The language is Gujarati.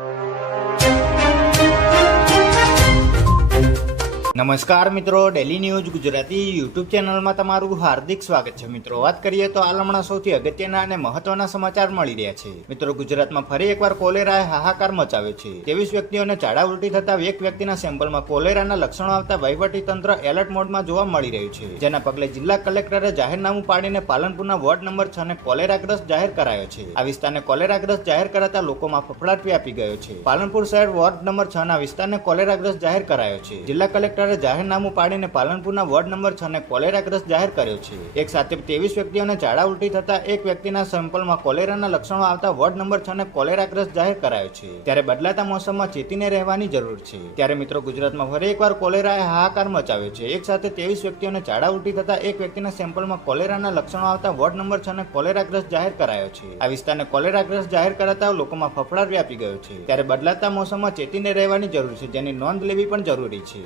you. નમસ્કાર મિત્રો ડેલી ન્યૂઝ ગુજરાતી યુટ્યુબ ચેનલમાં તમારું હાર્દિક સ્વાગત છે. મિત્રો, વાત કરીએ તો આલમણા સૌથી અગત્યના અને મહત્વના સમાચાર મળી રહ્યા છે. મિત્રો, ગુજરાતમાં ફરી એકવાર કોલેરાએ હાહાકાર મચાવ્યો છે. ત્રેવીસ વ્યક્તિઓને ઝાડા ઉલટી થતા એક વ્યક્તિના સેમ્પલમાં કોલેરાના લક્ષણો આવતા વહીવટી તંત્ર એલર્ટ મોડમાં જોવા મળી રહ્યું છે. જેના પગલે જિલ્લા કલેક્ટરે જાહેરનામું પાડીને પાલનપુરના વોર્ડ નંબર છ ને કોલેરાગ્રસ્ત જાહેર કરાયો છે. આ વિસ્તારને કોલેરાગ્રસ્ત જાહેર કરાતા લોકોમાં ફફડાટ વ્યાપી ગયો છે. પાલનપુર શહેર વોર્ડ નંબર છ ના વિસ્તારને કોલેરાગ્રસ્ત જાહેર કરાયો છે. જિલ્લા કલેક્ટરે જાહેરનામું પાડીને પાલનપુરના વોર્ડ નંબર છ ને કોલેરાગ્રસ્ત જાહેર કર્યો છે. એક સાથે ત્રેવીસ વ્યક્તિઓને ઝાડા ઉલટી થતા એક વ્યક્તિના સેમ્પલમાં કોલેરાના લક્ષણો આવતા વોર્ડ નંબર છ ને કોલેરાગ્રસ્ત જાહેર કરાયો છે. ત્યારે બદલાતા મોસમમાં ચેતીને રહેવાની જરૂર છે. ત્યારે મિત્રો ગુજરાતમાં ફરી એકવાર કોલેરાએ હાહાકાર મચાવ્યો છે. એક સાથે ત્રેવીસ વ્યક્તિઓને ઝાડા ઉલટી થતા એક વ્યક્તિના સેમ્પલમાં કોલેરાના લક્ષણો આવતા વોર્ડ નંબર છ ને કોલેરાગ્રસ્ત જાહેર કરાયો છે. આ વિસ્તારને કોલેરાગ્રસ્ત જાહેર કરાતા લોકોમાં ફફડાટ વ્યાપી ગયો છે. ત્યારે બદલાતા મોસમમાં ચેતીને રહેવાની જરૂર છે. જેની નોંધ લેવી પણ જરૂરી છે.